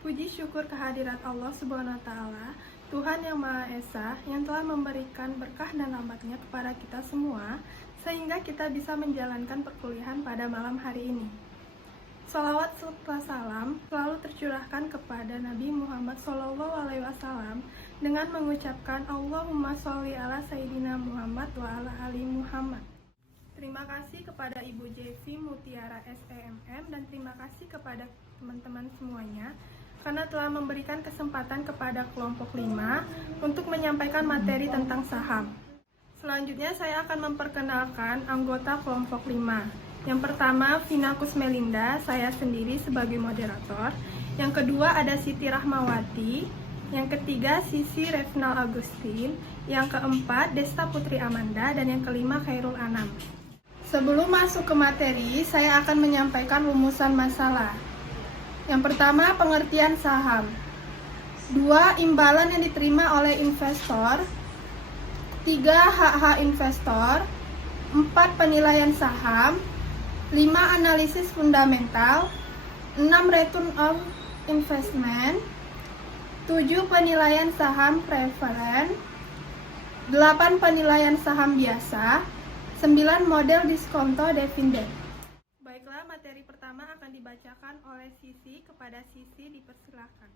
Puji syukur kehadirat Allah Subhanahu wa Ta'ala, Tuhan yang Maha Esa, yang telah memberikan berkah dan rahmat-Nya kepada kita semua, sehingga kita bisa menjalankan perkuliahan pada malam hari ini. Salawat serta salam selalu tercurahkan kepada Nabi Muhammad SAW dengan mengucapkan Allahumma sholli ala Sayyidina Muhammad wa ala ali Muhammad. Terima kasih kepada Ibu Jevi Mutiara SEMM dan terima kasih kepada teman-teman semuanya karena telah memberikan kesempatan kepada kelompok 5 untuk menyampaikan materi tentang saham. Selanjutnya saya akan memperkenalkan anggota kelompok 5. Yang pertama Vina Kusmelinda, saya sendiri sebagai moderator. Yang kedua ada Siti Rahmawati. Yang ketiga Sisi Revnal Agustin. Yang keempat Desta Putri Amanda. Dan yang kelima Khairul Anam. Sebelum masuk ke materi, saya akan menyampaikan rumusan masalah. Yang pertama, pengertian saham. 2. Imbalan yang diterima oleh investor. 3. Hak-hak investor. 4. Penilaian saham. 5. Analisis fundamental. 6. Return on investment. 7. Penilaian saham preferen. 8. Penilaian saham biasa. 9. Model diskonto dividen. Baiklah, materi pertama akan dibacakan oleh Sisi. Kepada Sisi dipersilakan.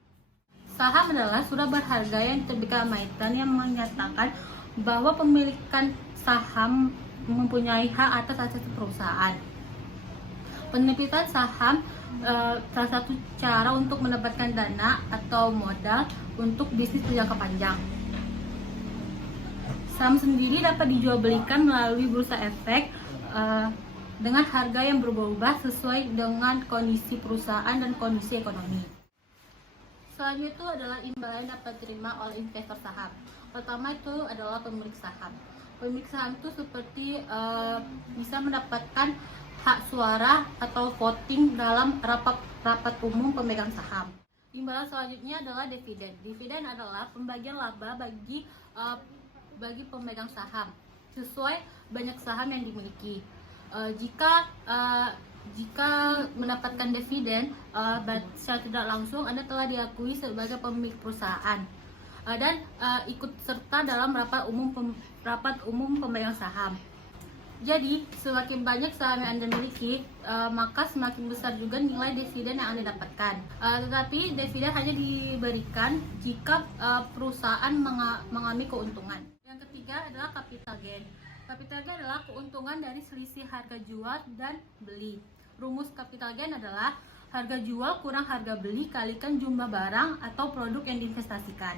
Saham adalah surat berharga yang diterbitkan emiten yang menyatakan bahwa pemilikan saham mempunyai hak atas aset perusahaan. Penerbitan saham salah satu cara untuk mendapatkan dana atau modal untuk bisnis berjangka panjang. Saham sendiri dapat dijual belikan melalui bursa efek dengan harga yang berubah-ubah sesuai dengan kondisi perusahaan dan kondisi ekonomi. Selanjutnya itu adalah imbalan dapat diterima oleh investor saham. Pertama itu adalah pemilik saham. Pemilik saham itu seperti bisa mendapatkan hak suara atau voting dalam rapat umum pemegang saham. Imbalan selanjutnya adalah dividen. Dividen adalah pembagian laba bagi pemegang saham sesuai banyak saham yang dimiliki. Jika mendapatkan dividen secara tidak langsung Anda telah diakui sebagai pemilik perusahaan dan ikut serta dalam rapat umum pemegang saham. Jadi semakin banyak saham yang Anda miliki maka semakin besar juga nilai dividen yang Anda dapatkan. Tetapi dividen hanya diberikan jika perusahaan mengalami keuntungan. Yang ketiga adalah capital gain. Capital gain adalah keuntungan dari selisih harga jual dan beli. Rumus capital gain adalah harga jual kurang harga beli kalikan jumlah barang atau produk yang diinvestasikan.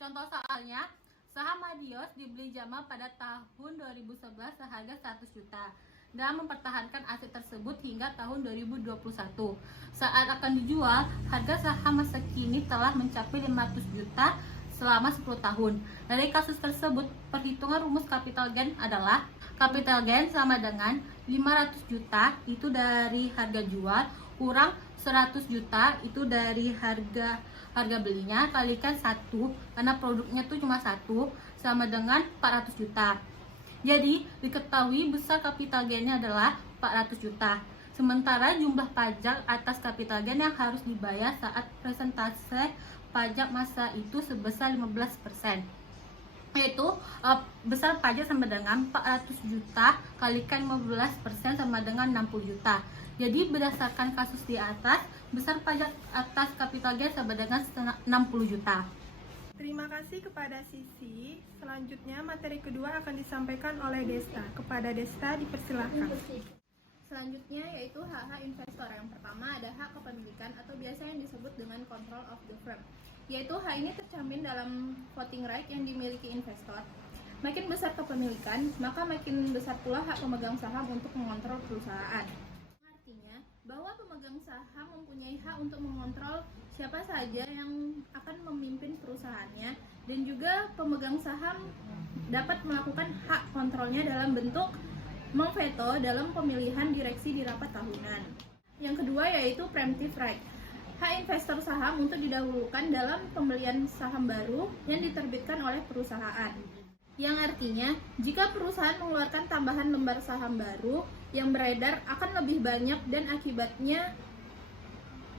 Contoh soalnya, saham Madios dibeli Jamal pada tahun 2011 seharga 100 juta dan mempertahankan aset tersebut hingga tahun 2021. Saat akan dijual, harga saham masa kini telah mencapai 500 juta selama 10 tahun. Dari kasus tersebut, perhitungan rumus capital gain adalah capital gain sama dengan 500 juta itu dari harga jual kurang 100 juta itu dari harga belinya kalikan 1 karena produknya tuh cuma 1 sama dengan 400 juta. Jadi diketahui besar capital gainnya adalah 400 juta. Sementara jumlah pajak atas capital gain yang harus dibayar saat presentase pajak masa itu sebesar 15%, yaitu besar pajak sama dengan 400 juta kalikan 15% sama dengan 60 juta. Jadi berdasarkan kasus di atas, besar pajak atas capital gain sama dengan 60 juta. Terima kasih kepada Sisi. Selanjutnya materi kedua akan disampaikan oleh Desta. Kepada Desta dipersilakan. Selanjutnya yaitu hak-hak investor. Yang pertama ada hak kepemilikan atau biasa yang disebut dengan control of the firm, yaitu hak ini tercermin dalam voting right yang dimiliki investor. Makin besar kepemilikan, maka makin besar pula hak pemegang saham untuk mengontrol perusahaan. Artinya bahwa pemegang saham mempunyai hak untuk mengontrol siapa saja yang akan memimpin perusahaannya, dan juga pemegang saham dapat melakukan hak kontrolnya dalam bentuk memveto dalam pemilihan direksi di rapat tahunan. Yang kedua yaitu preemptive right. Hak investor saham untuk didahulukan dalam pembelian saham baru yang diterbitkan oleh perusahaan. Yang artinya, jika perusahaan mengeluarkan tambahan lembar saham baru yang beredar akan lebih banyak dan akibatnya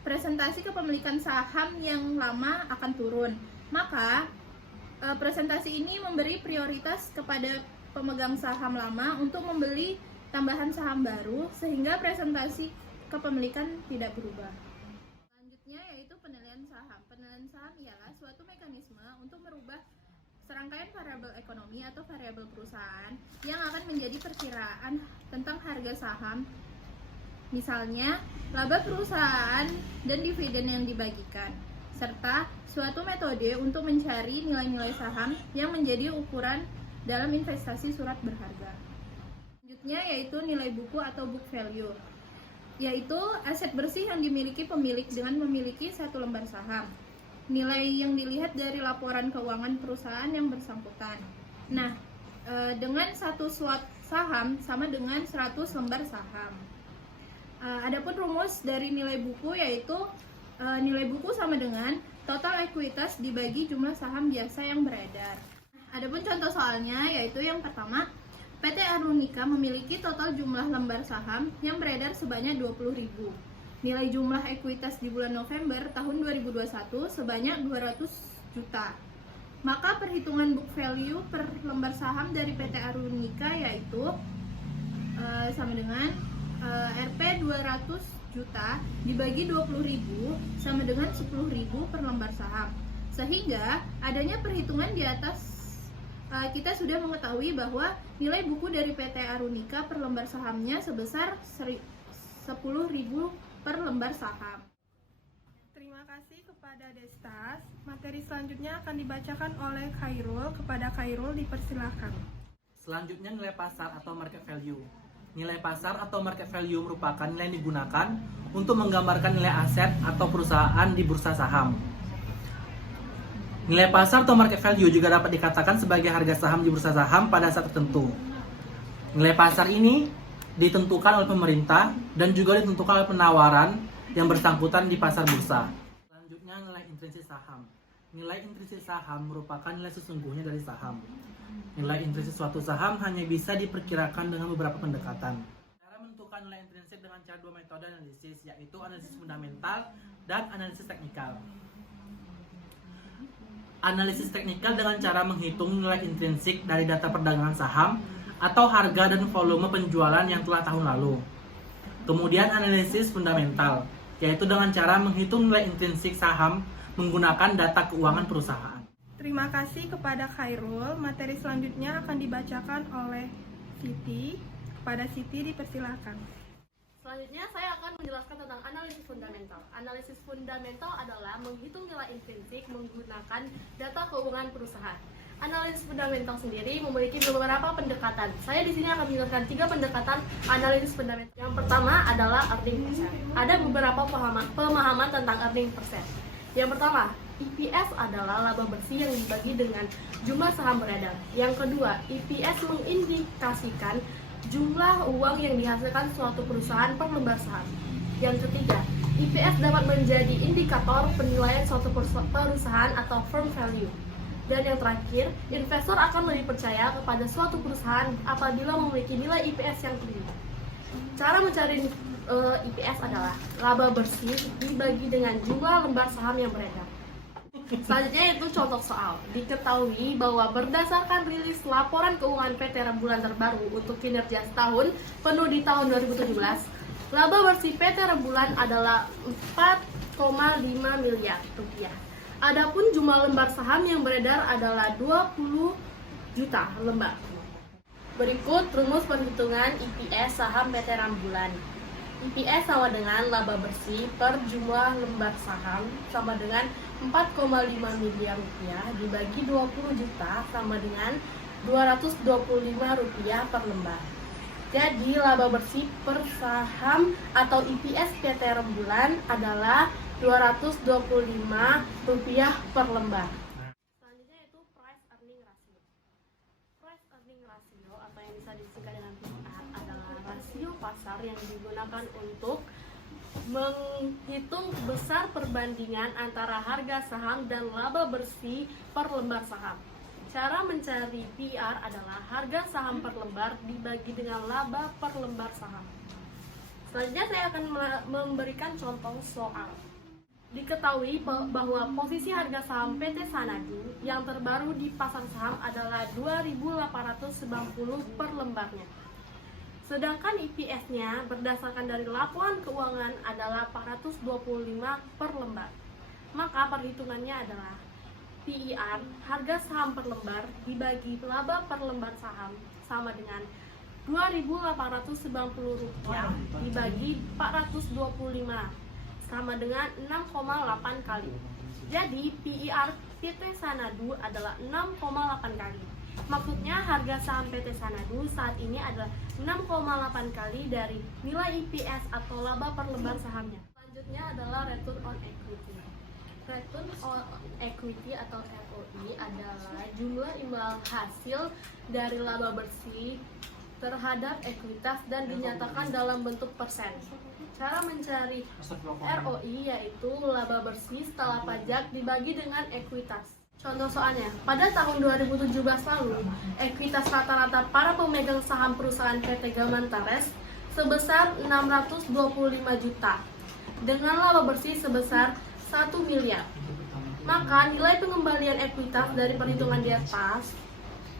presentasi kepemilikan saham yang lama akan turun. Maka presentasi ini memberi prioritas kepada pemegang saham lama untuk membeli tambahan saham baru sehingga presentasi kepemilikan tidak berubah. Selanjutnya yaitu penilaian saham. Penilaian saham ialah suatu mekanisme untuk merubah serangkaian variabel ekonomi atau variabel perusahaan yang akan menjadi perkiraan tentang harga saham. Misalnya, laba perusahaan dan dividen yang dibagikan, serta suatu metode untuk mencari nilai-nilai saham yang menjadi ukuran dalam investasi surat berharga. Selanjutnya yaitu nilai buku atau book value, yaitu aset bersih yang dimiliki pemilik dengan memiliki satu lembar saham. Nilai yang dilihat dari laporan keuangan perusahaan yang bersangkutan. Nah, dengan satu slot saham sama dengan 100 lembar saham. Adapun rumus dari nilai buku yaitu nilai buku sama dengan total ekuitas dibagi jumlah saham biasa yang beredar. Adapun contoh soalnya yaitu yang pertama, PT Arunika memiliki total jumlah lembar saham yang beredar sebanyak 20.000. Nilai jumlah ekuitas di bulan November tahun 2021 sebanyak 200 juta. Maka perhitungan book value per lembar saham dari PT Arunika yaitu sama dengan Rp 200 juta dibagi 20.000 sama dengan 10.000 per lembar saham. Sehingga adanya perhitungan di atas kita sudah mengetahui bahwa nilai buku dari PT Arunika per lembar sahamnya sebesar 10.000 per lembar saham. Terima kasih kepada Destas. Materi selanjutnya akan dibacakan oleh Khairul. Kepada Khairul dipersilakan. Selanjutnya nilai pasar atau market value. Nilai pasar atau market value merupakan nilai yang digunakan untuk menggambarkan nilai aset atau perusahaan di bursa saham. Nilai pasar atau market value juga dapat dikatakan sebagai harga saham di bursa saham pada saat tertentu. Nilai pasar ini ditentukan oleh pemerintah dan juga ditentukan oleh penawaran yang bersangkutan di pasar bursa. Selanjutnya nilai intrinsik saham. Nilai intrinsik saham merupakan nilai sesungguhnya dari saham. Nilai intrinsik suatu saham hanya bisa diperkirakan dengan beberapa pendekatan. Cara menentukan nilai intrinsik dengan cara dua metode analisis, yaitu analisis fundamental dan analisis teknikal. Analisis teknikal dengan cara menghitung nilai intrinsik dari data perdagangan saham atau harga dan volume penjualan yang telah tahun lalu. Kemudian analisis fundamental, yaitu dengan cara menghitung nilai intrinsik saham menggunakan data keuangan perusahaan. Terima kasih kepada Khairul. Materi selanjutnya akan dibacakan oleh Siti. Kepada Siti dipersilakan. Selanjutnya saya akan menjelaskan tentang analisis fundamental. Analisis fundamental adalah menghitung nilai intrinsik menggunakan data keuangan perusahaan. Analisis fundamental sendiri memiliki beberapa pendekatan. Saya di sini akan menjelaskan 3 pendekatan analisis fundamental. Yang pertama adalah earning per share. Ada beberapa pemahaman tentang earning per share. Yang pertama, EPS adalah laba bersih yang dibagi dengan jumlah saham beredar. Yang kedua, EPS mengindikasikan jumlah uang yang dihasilkan suatu perusahaan per lembar saham. Yang ketiga, EPS dapat menjadi indikator penilaian suatu perusahaan atau firm value. Dan yang terakhir, investor akan lebih percaya kepada suatu perusahaan apabila memiliki nilai EPS yang tinggi. Cara mencari EPS adalah laba bersih dibagi dengan jumlah lembar saham yang beredar. Selanjutnya itu contoh soal. Diketahui bahwa berdasarkan rilis laporan keuangan PT Rembulan terbaru untuk kinerja setahun penuh di tahun 2017, laba bersih PT Rembulan adalah 4,5 miliar rupiah. Adapun jumlah lembar saham yang beredar adalah 20 juta lembar. Berikut rumus perhitungan EPS saham PT Rembulan. EPS sama dengan laba bersih per jumlah lembar saham sama dengan 4,5 miliar rupiah dibagi 20 juta sama dengan 225 rupiah per lembar. Jadi laba bersih per saham atau EPS PT Rembulan adalah 225 rupiah per lembar. Selanjutnya itu price earning ratio. Price earning ratio atau yang bisa disingkat dengan PR adalah rasio pasar yang digunakan untuk menghitung besar perbandingan antara harga saham dan laba bersih per lembar saham. Cara mencari PR adalah harga saham per lembar dibagi dengan laba per lembar saham. Selanjutnya saya akan memberikan contoh soal. Diketahui bahwa posisi harga saham PT Sanadu yang terbaru di pasar saham adalah 2.890 per lembarnya. Sedangkan EPS-nya berdasarkan dari laporan keuangan adalah 425 per lembar. Maka perhitungannya adalah PER, harga saham per lembar dibagi laba per lembar saham sama dengan Rp2.890 dibagi 425 sama dengan 6,8 kali. Jadi PER PT Sanadu adalah 6,8 kali. Maksudnya harga saham PT Sanadu saat ini adalah 6,8 kali dari nilai EPS atau laba per lembar sahamnya. Selanjutnya adalah return on equity. Return on equity atau ROE adalah jumlah imbal hasil dari laba bersih terhadap ekuitas dan dinyatakan dalam bentuk persen. Cara mencari ROI yaitu laba bersih setelah pajak dibagi dengan ekuitas. Contoh soalnya, pada tahun 2017 lalu, ekuitas rata-rata para pemegang saham perusahaan PT Gamantares sebesar 625 juta dengan laba bersih sebesar 1 miliar. Maka nilai pengembalian ekuitas dari perhitungan di atas,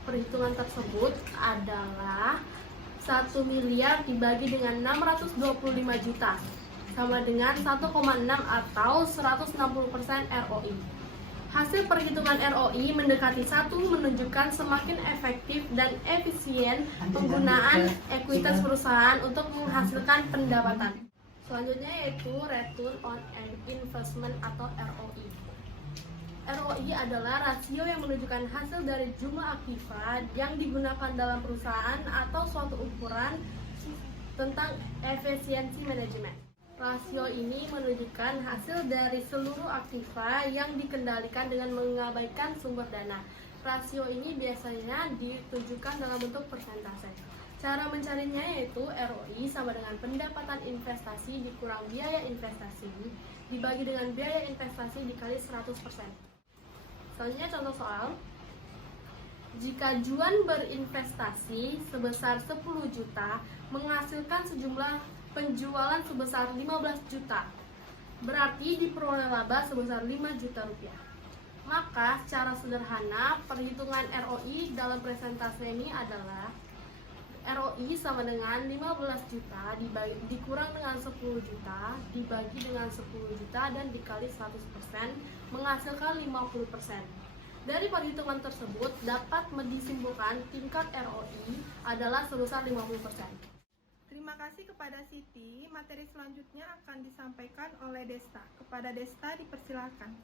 perhitungan tersebut adalah 1 miliar dibagi dengan 625 juta sama dengan 1,6 atau 160% ROI. Hasil perhitungan ROI mendekati 1 menunjukkan semakin efektif dan efisien penggunaan ekuitas perusahaan untuk menghasilkan pendapatan. Selanjutnya yaitu Return on Investment atau ROI. ROI adalah rasio yang menunjukkan hasil dari jumlah aktiva yang digunakan dalam perusahaan atau suatu ukuran tentang efisiensi manajemen. Rasio ini menunjukkan hasil dari seluruh aktiva yang dikendalikan dengan mengabaikan sumber dana. Rasio ini biasanya ditunjukkan dalam bentuk persentase. Cara mencarinya yaitu ROI sama dengan pendapatan investasi dikurang biaya investasi dibagi dengan biaya investasi dikali 100%. Selanjutnya contoh soal. Jika Juan berinvestasi sebesar 10 juta menghasilkan sejumlah penjualan sebesar 15 juta, berarti diperoleh laba sebesar 5 juta rupiah. Maka secara sederhana perhitungan ROI dalam presentase ini adalah ROI sama dengan 15 juta dikurang dengan 10 juta dibagi dengan 10 juta dan dikali 100% menghasilkan 50%. Dari perhitungan tersebut dapat disimpulkan tingkat ROI adalah sebesar 50%. Terima kasih kepada Siti. Materi selanjutnya akan disampaikan oleh Desta. Kepada Desta dipersilakan.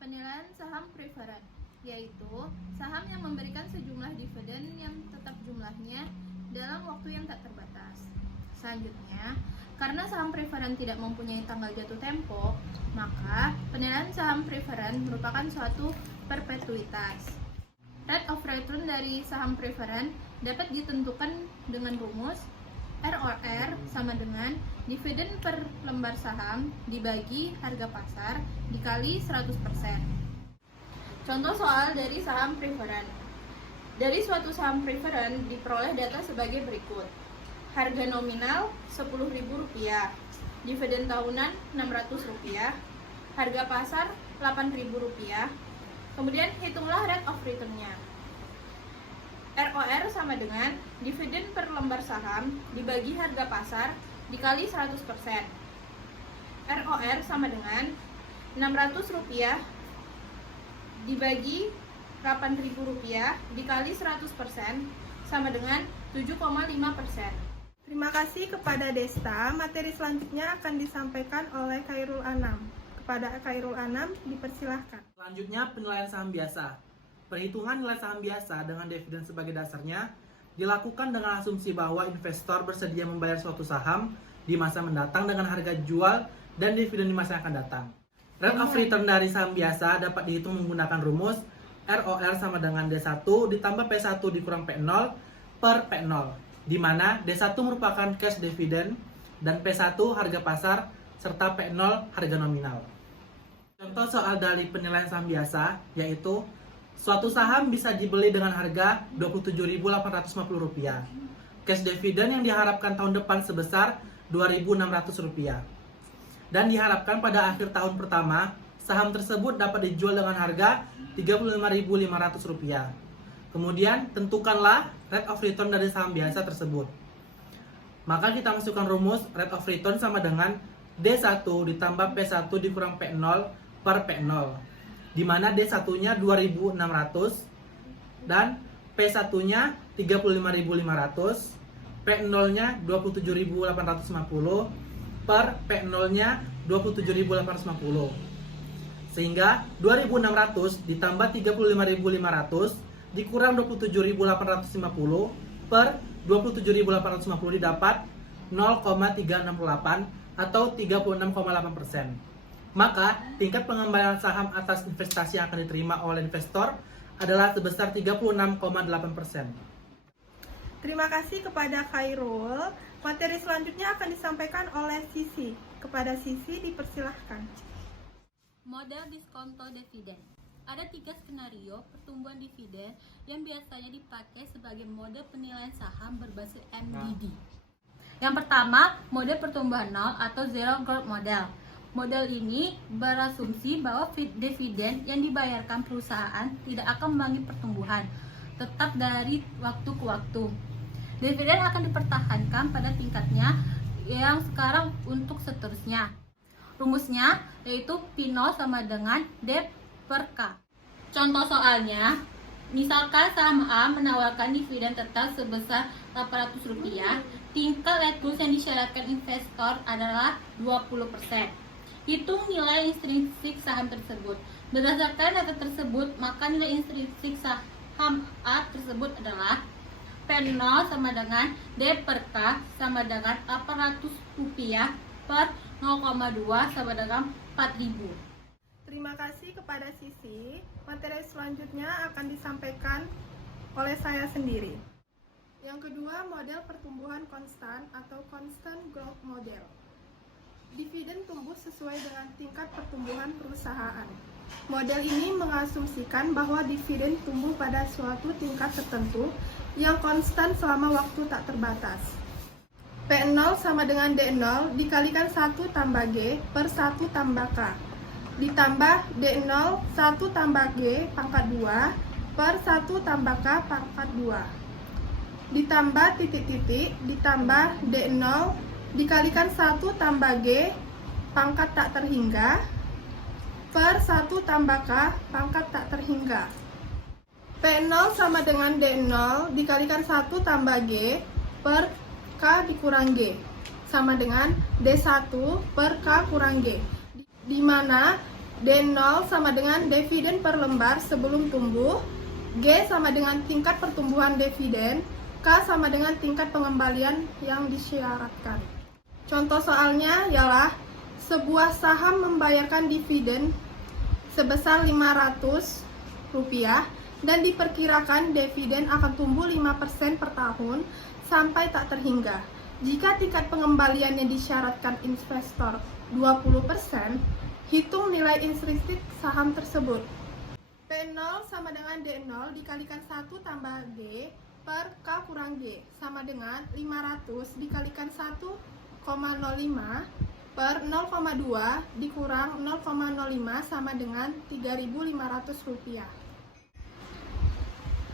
Penilaian saham preferen, yaitu saham yang memberikan sejumlah dividen yang tetap jumlahnya dalam waktu yang tak terbatas. Selanjutnya, karena saham preferen tidak mempunyai tanggal jatuh tempo, maka penilaian saham preferen merupakan suatu perpetuitas. Rate of return dari saham preferen dapat ditentukan dengan rumus ROR sama dengan dividen per lembar saham dibagi harga pasar dikali 100%. Contoh soal dari saham preferen. Dari suatu saham preferen diperoleh data sebagai berikut. Harga nominal Rp10.000, dividen tahunan Rp600, harga pasar Rp8.000. Kemudian hitunglah rate of return-nya. ROR sama dengan dividen per lembar saham dibagi harga pasar dikali 100%. ROR sama dengan Rp600 dibagi Rp8.000 dikali 100% sama dengan 7,5%. Terima kasih kepada Desta. Materi selanjutnya akan disampaikan oleh Khairul Anam. Kepada Khairul Anam dipersilahkan. Selanjutnya penilaian saham biasa. Perhitungan nilai saham biasa dengan dividen sebagai dasarnya dilakukan dengan asumsi bahwa investor bersedia membayar suatu saham di masa mendatang dengan harga jual dan dividen di masa yang akan datang. Rate of return dari saham biasa dapat dihitung menggunakan rumus ROR sama dengan D1 ditambah P1 dikurang P0 per P0, di mana D1 merupakan cash dividend dan P1 harga pasar serta P0 harga nominal. Contoh soal dari penilaian saham biasa yaitu suatu saham bisa dibeli dengan harga Rp27.850. Cash dividend yang diharapkan tahun depan sebesar Rp2.600. dan diharapkan pada akhir tahun pertama saham tersebut dapat dijual dengan harga Rp35.500. Kemudian tentukanlah rate of return dari saham biasa tersebut. Maka kita masukkan rumus rate of return sama dengan D1 ditambah P1 dikurang P0 per P0, di mana D1-nya 2.600 dan P1-nya 35.500, P0-nya 27.850 per P0-nya 27.850. Sehingga 2.600 ditambah 35.500 dikurang 27.850 per 27.850 didapat 0,368 atau 36,8%. Maka tingkat pengembalian saham atas investasi yang akan diterima oleh investor adalah sebesar 36,8%. Terima kasih kepada Khairul. Materi selanjutnya akan disampaikan oleh Sisi. Kepada Sisi dipersilahkan. Model diskonto dividen. Ada 3 skenario pertumbuhan dividen yang biasanya dipakai sebagai model penilaian saham berbasis MDD. Yang pertama, model pertumbuhan nol atau zero growth model. Model ini berasumsi bahwa dividen yang dibayarkan perusahaan tidak akan mengalami pertumbuhan, tetap dari waktu ke waktu. Dividen akan dipertahankan pada tingkatnya yang sekarang untuk seterusnya. Rumusnya yaitu P0 sama dengan D per K. Contoh soalnya, misalkan saham A menawarkan dividen tetap sebesar Rp800, tingkat return yang disyaratkan investor adalah 20%. Hitung nilai intrinsik saham tersebut. Berdasarkan data tersebut, maka nilai intrinsik saham A tersebut adalah P0 sama dengan D per K sama dengan Rp800 per 0,2 sama dengan 4.000. Terima kasih kepada Sisi. Materi selanjutnya akan disampaikan oleh saya sendiri. Yang kedua, model pertumbuhan konstan atau constant growth model. Dividen tumbuh sesuai dengan tingkat pertumbuhan perusahaan. Model ini mengasumsikan bahwa dividen tumbuh pada suatu tingkat tertentu yang konstan selama waktu tak terbatas. P0 sama dengan D0 dikalikan 1 tambah G per 1 tambah K. Ditambah D0 1 tambah G pangkat 2 per 1 tambah K pangkat 2. Ditambah titik-titik, ditambah D0 dikalikan 1 tambah G pangkat tak terhingga per 1 tambah K pangkat tak terhingga. P0 sama dengan D0 dikalikan 1 tambah G per K dikurang G sama dengan D1 per K kurang G, di mana D0 sama dengan dividen per lembar sebelum tumbuh, G sama dengan tingkat pertumbuhan dividen, K sama dengan tingkat pengembalian yang disyaratkan. Contoh soalnya ialah sebuah saham membayarkan dividen sebesar Rp500 dan diperkirakan dividen akan tumbuh 5% per tahun sampai tak terhingga. Jika tingkat pengembaliannya disyaratkan investor 20%, hitung nilai intrinsik saham tersebut. P0 sama dengan D0 dikalikan 1 tambah G per K kurang G sama dengan 500 dikalikan 1,05 per 0,2 dikurang 0,05 sama dengan Rp3.500.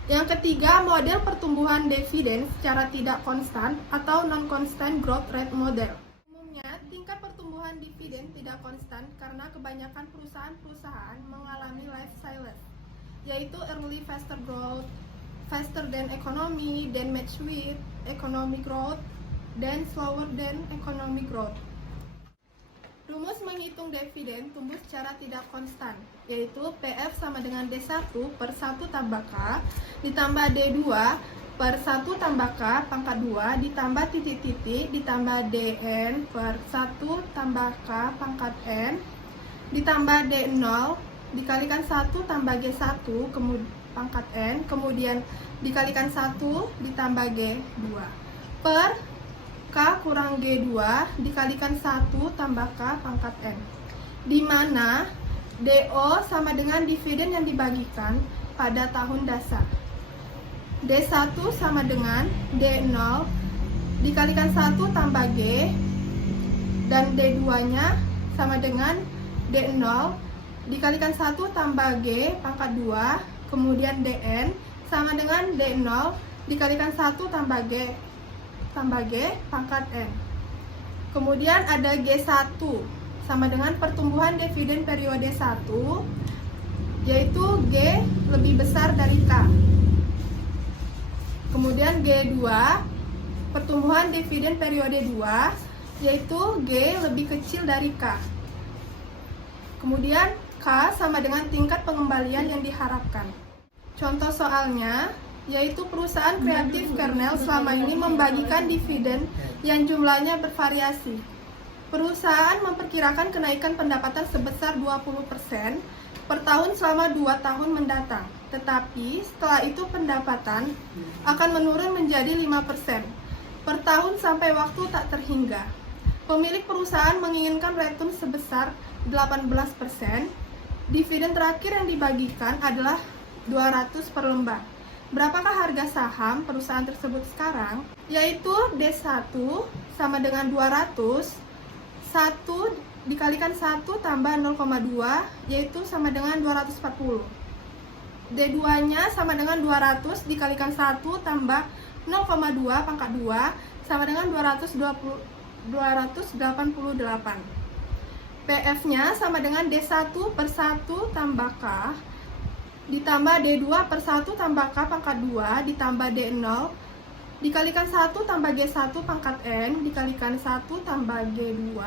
Yang ketiga, model pertumbuhan dividen secara tidak konstan atau non-constant growth rate model. Umumnya, tingkat pertumbuhan dividen tidak konstan karena kebanyakan perusahaan-perusahaan mengalami life cycle, yaitu early faster growth, faster than economy, then match with economic growth, dan slower than economic growth. Rumus menghitung dividen tumbuh secara tidak konstan, yaitu PF sama dengan D1 per 1 tambah K ditambah D2 per 1 tambah K pangkat 2 ditambah titik-titik ditambah DN per 1 tambah K pangkat N ditambah D0 dikalikan 1 tambah G1 pangkat N kemudian dikalikan 1 ditambah G2 per K kurang G2 dikalikan 1 tambah K pangkat N, di mana DO sama dengan dividen yang dibagikan pada tahun dasar. D1 sama dengan D0 dikalikan 1 tambah G dan D2 nya sama dengan D0 dikalikan 1 tambah G pangkat 2, kemudian DN sama dengan D0 dikalikan 1 tambah G pangkat N. Kemudian ada G1 sama dengan pertumbuhan dividen periode 1, yaitu G lebih besar dari K. Kemudian G2 pertumbuhan dividen periode 2, yaitu G lebih kecil dari K. Kemudian K sama dengan tingkat pengembalian yang diharapkan. Contoh soalnya yaitu perusahaan kreatif kernel selama ini membagikan dividen yang jumlahnya bervariasi. Perusahaan memperkirakan kenaikan pendapatan sebesar 20% per tahun selama 2 tahun mendatang. Tetapi setelah itu pendapatan akan menurun menjadi 5% per tahun sampai waktu tak terhingga. Pemilik perusahaan menginginkan return sebesar 18%. Dividen terakhir yang dibagikan adalah 200 per lembar. Berapakah harga saham perusahaan tersebut sekarang? Yaitu D1 sama dengan 200, 1 dikalikan 1 tambah 0,2, yaitu sama dengan 240. D2-nya sama dengan 200 dikalikan 1 tambah 0,2 pangkat 2, sama dengan 288. PF-nya sama dengan D1 per 1 tambah K, ditambah D2 per 1 tambah K pangkat 2, ditambah D0, dikalikan 1 tambah G1 pangkat N, dikalikan 1 tambah G2,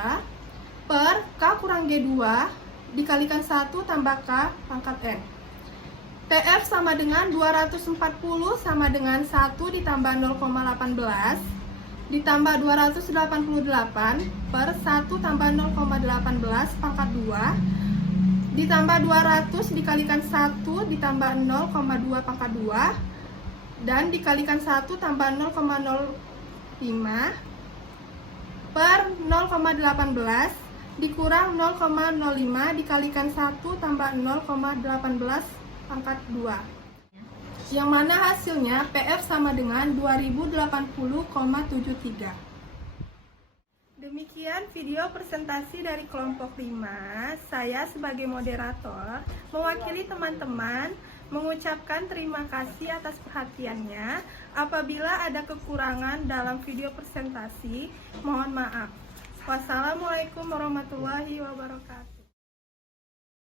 per K kurang G2, dikalikan 1 tambah K pangkat N. PF sama dengan 240 sama dengan 1 ditambah 0,18, ditambah 288 per 1 tambah 0,18 pangkat 2, ditambah 200 dikalikan 1 ditambah 0,2 pangkat 2, dan dikalikan 1 tambah 0,05 per 0,18 dikurang 0,05 dikalikan 1 tambah 0,18 pangkat 2, yang mana hasilnya PF sama dengan 2080,73. Demikian video presentasi dari kelompok 5. Saya sebagai moderator mewakili teman-teman mengucapkan terima kasih atas perhatiannya. Apabila ada kekurangan dalam video presentasi, mohon maaf. Wassalamualaikum warahmatullahi wabarakatuh.